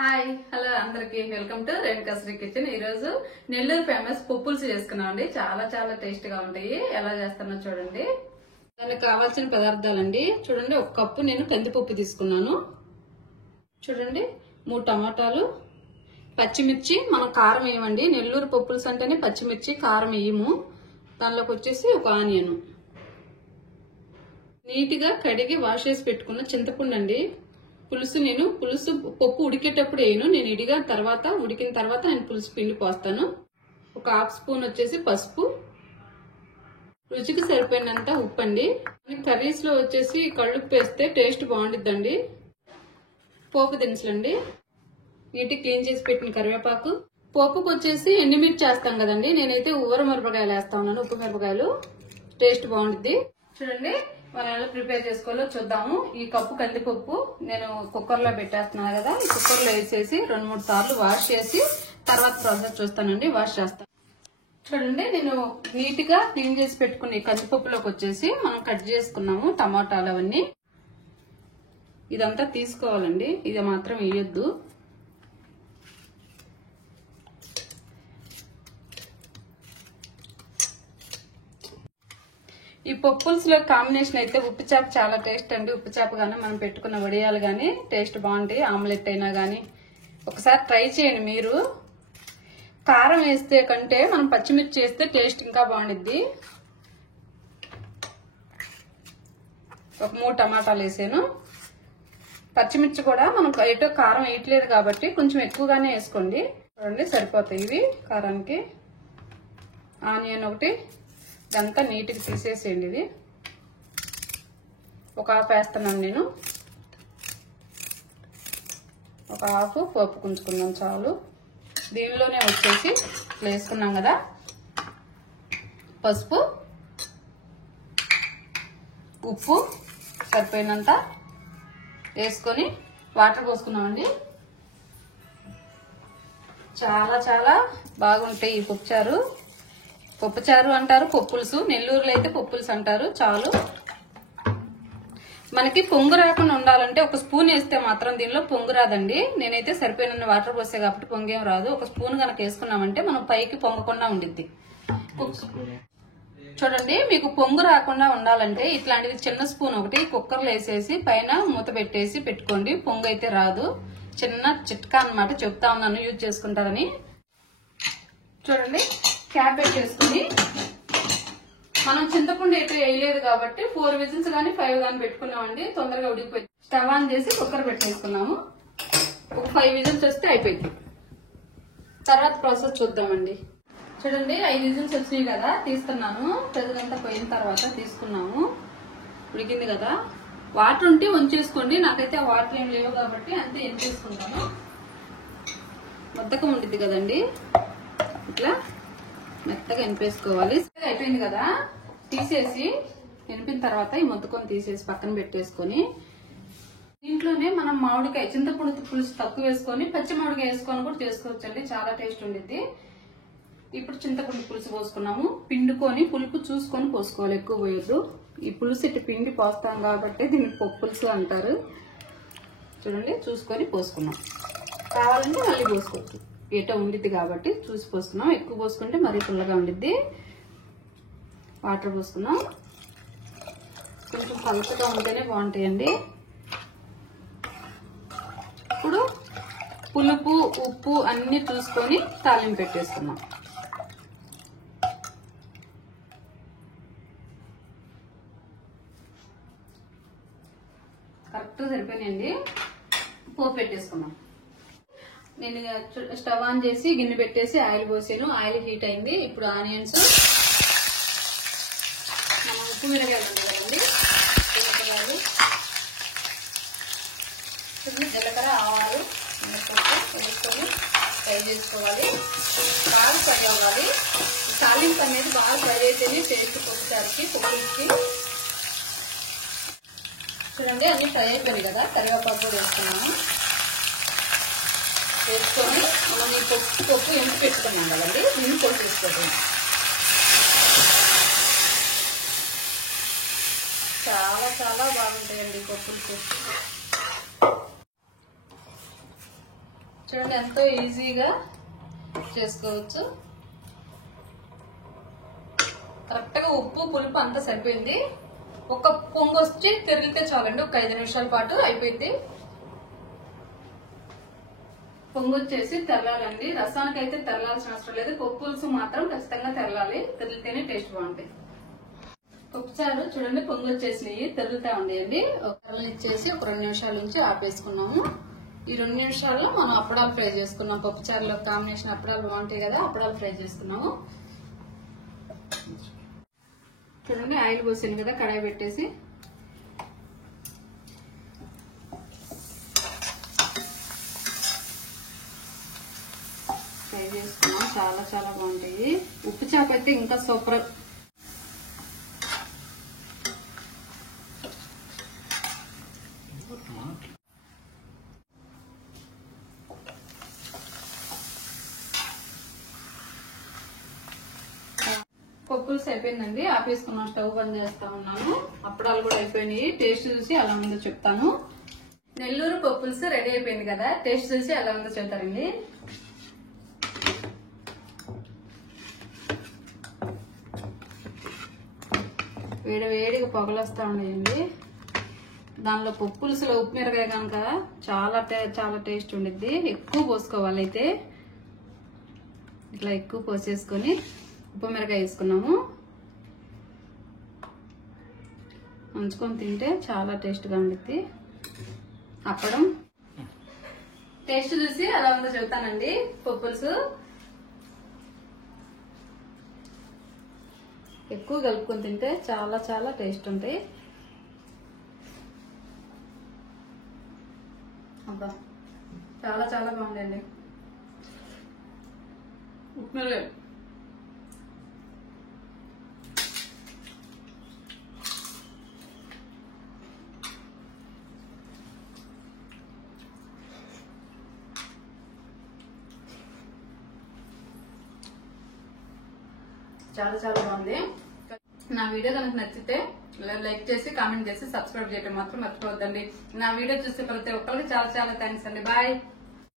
Hi hello అందరికి welcome to రేణుకాశ్రీ kitchen. ఈ రోజు నెల్లూరు ఫేమస్ పప్పుల్స్ చేసుకున్నాం అండి. చాలా చాలా టేస్ట్ గా ఉంటాయి. ఎలా చేస్తానో చూడండి. దానికి కావాల్సిన పదార్థాలండి చూడండి. ఒక కప్పు నేను కందిపప్పు తీసుకున్నాను. చూడండి 3 టమాటాలు, పచ్చిమిర్చి. మనం కారం వేయమండి, నెల్లూరు పప్పుల్స్ అంటేనే పచ్చిమిర్చి, కారం వేయము. దానిలోకి వచ్చేసి ఒక ఆనియన్, నీట్ గా కడిగి వాష్ చేసి పెట్టుకున్న చింతపండు అండి. పులుసు పప్పు ఉడికేటప్పుడు వేయను, నేను ఇడిగా తర్వాత ఉడికిన తర్వాత నేను పులుసు పిండి పోస్తాను. ఒక హాఫ్ స్పూన్ వచ్చేసి పసుపు, రుచికి సరిపోయినంత ఉప్పు అండి. కర్రీస్ లో వచ్చేసి కళ్ళుప్పు వేస్తే టేస్ట్ బాగుండిద్దండి. పోపు దినుసులండి, నీటి క్లీన్ చేసి పెట్టిన కరివేపాకు. పోపుకు వచ్చేసి ఎండుమిర్చి చేస్తాం కదండి, నేనైతే ఊర మిరపకాయలు వేస్తా ఉన్నాను. ఉప్పు మిరపకాయలు టేస్ట్ బాగుండిద్ది. చూడండి మనం ఎలా ప్రిపేర్ చేసుకోవాలో చూద్దాము. ఈ కప్పు కందిపప్పు నేను కుక్కర్ లో పెట్టేస్తున్నాను కదా, ఈ కుక్కర్ లో వేసేసి 2-3 సార్లు వాష్ చేసి తర్వాత ప్రాసెస్ చూస్తానండి. వాష్ చేస్తాను. చూడండి నేను నీట్ గా క్లీన్ చేసి పెట్టుకుని కందిపప్పులోకి వచ్చేసి మనం కట్ చేసుకున్నాము టమాటాలు అవన్నీ. ఇదంతా తీసుకోవాలండి, ఇది మాత్రం వేయొద్దు. ఈ పప్పుల్స్ లో కాంబినేషన్ అయితే ఉప్పు చేప చాలా టేస్ట్ అండి. ఉప్పు చేప గానీ మనం పెట్టుకున్న వడియాలు గానీ టేస్ట్ బాగుంటాయి. ఆమ్లెట్ అయినా గానీ ఒకసారి ట్రై చేయండి మీరు. కారం వేస్తే కంటే మనం పచ్చిమిర్చి వేస్తే టేస్ట్ ఇంకా బాగుండిద్ది. ఒక 3 టమాటాలు వేసాను. పచ్చిమిర్చి కూడా మనం ఎటో కారం వేయట్లేదు కాబట్టి కొంచెం ఎక్కువగానే వేసుకోండి. చూడండి సరిపోతాయి ఇవి కారానికి. ఆనియన్ ఒకటి, ఇదంతా నీట్గా తీసేసేయండి. ఇది ఒక హాఫ్ వేస్తున్నాను నేను. ఒక హాఫ్ పోపు కుంచుకున్నాం చాలు. దీనిలోనే వచ్చేసి వేసుకున్నాం కదా పసుపు, ఉప్పు సరిపోయినంత వేసుకొని వాటర్ పోసుకున్నామండి. చాలా చాలా బాగుంటాయి ఈ పప్పుచారు అంటారు, పప్పులుసు. నెల్లూరులో అయితే పప్పులుసు అంటారు. చాలు. మనకి పొంగు రాకుండా ఉండాలంటే ఒక స్పూన్ వేస్తే మాత్రం దీనిలో పొంగు రాదండి. నేనైతే సరిపోయిన వాటర్ పోసే కాబట్టి పొంగేం రాదు. ఒక స్పూన్ కనుక వేసుకున్నామంటే మనం పైకి పొంగకుండా ఉండిద్ది. చూడండి మీకు పొంగు రాకుండా ఉండాలంటే ఇట్లాంటిది చిన్న స్పూన్ ఒకటి కుక్కర్లో వేసేసి పైన మూత పెట్టేసి పెట్టుకోండి. పొంగు అయితే రాదు. చిన్న చిట్కా అన్నమాట, చెప్తా ఉన్నాను, యూజ్ చేసుకుంటారని. చూడండి క్యాప్ పెట్టేసుకుని మనం చింతపండు అయితే వేయలేదు కాబట్టి 4 విజిల్స్ కానీ 5 కానీ పెట్టుకున్నామండి. తొందరగా ఉడికిపోయి స్టవ్ ఆన్ చేసి కుక్కర్ పెట్టేసుకున్నాము. ఒక 5 విజిల్స్ వస్తే అయిపోయింది. తర్వాత ప్రాసెస్ చూద్దామండి. చూడండి 5 విజిల్స్ వచ్చినాయి కదా, తీస్తున్నాను. పెద్దదంతా పోయిన తర్వాత తీసుకున్నాము. ఉడికింది కదా. వాటర్ ఉంటే వంచేసుకోండి. నాకైతే ఆ వాటర్ ఏం లేవు కాబట్టి అంతే ఎంచేసుకుంటాను. మొత్తకం ఉండిద్ది కదండి, ఇట్లా మెత్తగా ఎనిపేసుకోవాలి. అయిపోయింది కదా, తీసేసి ఎనిపిన తర్వాత ఈ మొత్తకొని తీసేసి పక్కన పెట్టేసుకొని దీంట్లోనే మనం మామిడికాయ చింతపండు పులుసు తక్కువ వేసుకొని పచ్చి మామిడికాయ వేసుకొని కూడా చేసుకోవచ్చండి. చాలా టేస్ట్ ఉండిద్ది. ఇప్పుడు చింతపండు పులుసు పోసుకున్నాము. పిండుకొని పులుపు చూసుకొని పోసుకోవాలి, ఎక్కువ పోయొద్దు. ఈ పులుసు ఇటు పిండి పోస్తాం కాబట్టి దీన్ని పప్పులుసు అంటారు. చూడండి చూసుకొని పోసుకున్నాం. కావాలంటే మళ్ళీ పోసుకోవచ్చు, ఏటో ఉండిద్ది కాబట్టి చూసి పోసుకున్నాం. ఎక్కువ పోసుకుంటే మరీ పుల్లగా ఉండిద్ది. వాటర్ పోసుకున్నాం. కొంచెం పలుచగా ఉంటేనే బాగుంటాయండి. ఇప్పుడు పులుపు ఉప్పు అన్ని చూసుకొని తాలింపు పెట్టేసుకున్నాం. కరెక్ట్ సరిపోయినాయండి. పోపు పెట్టేసుకున్నాం. నేను స్టవ్ ఆన్ చేసి గిన్నె పెట్టేసి ఆయిల్ పోసాను. ఆయిల్ హీట్ అయింది. ఇప్పుడు ఆనియన్స్, మనం ఉప్పు మిరగాయలు ఉంటాయి కదండి, మిరపకాయలు, జీలకర్ర, ఆవాలు వేసుకొని ఫ్రై చేసుకోవాలి. బాగా ఫ్రై అవ్వాలి. తాలింపు అనేది బాగా ఫ్రై అయితేనే టేస్ట్ పప్పుచారుకి పప్పుకి. చూడండి అన్ని ఫ్రై అయిపోయింది కదా. కరివేపాకు కూడా వేసుకున్నాము. వేసుకొని మనం ఈ పప్పు ఎంపి పెట్టుకున్నాం కదండి, దీన్ని పొడి వేసుకోవాలి. చాలా చాలా బాగుంటాయండి పప్పులు. చూడండి ఎంతో ఈజీగా చేసుకోవచ్చు. కరెక్ట్ గా ఉప్పు పులుపు అంతా సరిపోయింది. ఒక పొంగు వచ్చి తెరిలితే చాలండి. ఒక 5 నిమిషాల పాటు అయిపోయింది. పొంగు వచ్చేసి తెరలాలండి. రసానికి అయితే తెరలాల్సిన అవసరం లేదు. పప్పు పులుసు మాత్రం ఖచ్చితంగా తెరలాలి. తెరిలితేనే టేస్ట్ బాగుంటాయి. పప్పుచారు చూడండి పొంగు వచ్చేసినాయి, తెరులుతా ఉండేయండి. ఒక కర్రలు ఇచ్చేసి ఒక 2 నిమిషాల నుంచి ఆపేసుకున్నాము. ఈ 2 నిమిషాల్లో మనం అప్పడాలు ఫ్రై చేసుకున్నాం. పప్పుచారులో కాంబినేషన్ అప్పడాలు బాగుంటాయి కదా, అప్పడాలు ఫ్రై చేసుకున్నాము. చూడండి ఆయిల్ పోసింది కదా, కడాయి పెట్టేసి ఫ్రై చేసుకున్నాం. చాలా చాలా బాగుంటాయి. ఉప్పు చేప అయితే ఇంకా సూపర్. పప్పులు అయిపోయిందండి, ఆపేసుకున్నాం. స్టవ్ బంద్ చేస్తా ఉన్నాను. అప్పడాలు కూడా అయిపోయినాయి. టేస్ట్ చూసి ఎలా ఉందో చెప్తాను. నెల్లూరు పప్పుల్స్ రెడీ అయిపోయింది కదా, టేస్ట్ చూసి ఎలా ఉందో చెప్తారండి. వేడిగా పొగలు వస్తా ఉన్నాయండి. దానిలో పప్పులుసులో ఉప్పు మిరగాయ కనుక చాలా టేస్ట్ ఉండిద్ది. ఎక్కువ పోసుకోవాలి. అయితే ఇట్లా ఎక్కువ పోసేసుకొని ఉప్పు మిరగాయ వేసుకున్నాము. ఉంచుకొని తింటే చాలా టేస్ట్గా ఉండిద్ది. అప్పడం టేస్ట్ చూసి ఎలా ఉందో చెబుతానండి. పప్పులుసు ఎక్కువ కలుపుకొని తింటే చాలా టేస్ట్ ఉంటాయి. అబ్బా చాలా బాగుందండి. ఉప్పు మిరగాయ చాలా బాగుంది. నా వీడియో కనుక నచ్చితే లైక్ చేసి కామెంట్ చేసి సబ్స్క్రైబ్ చేయడం మాత్రం మర్చిపోవద్దండి. నా వీడియో చూసే ప్రతి ఒక్కరికి చాలా థ్యాంక్స్ అండి. బాయ్.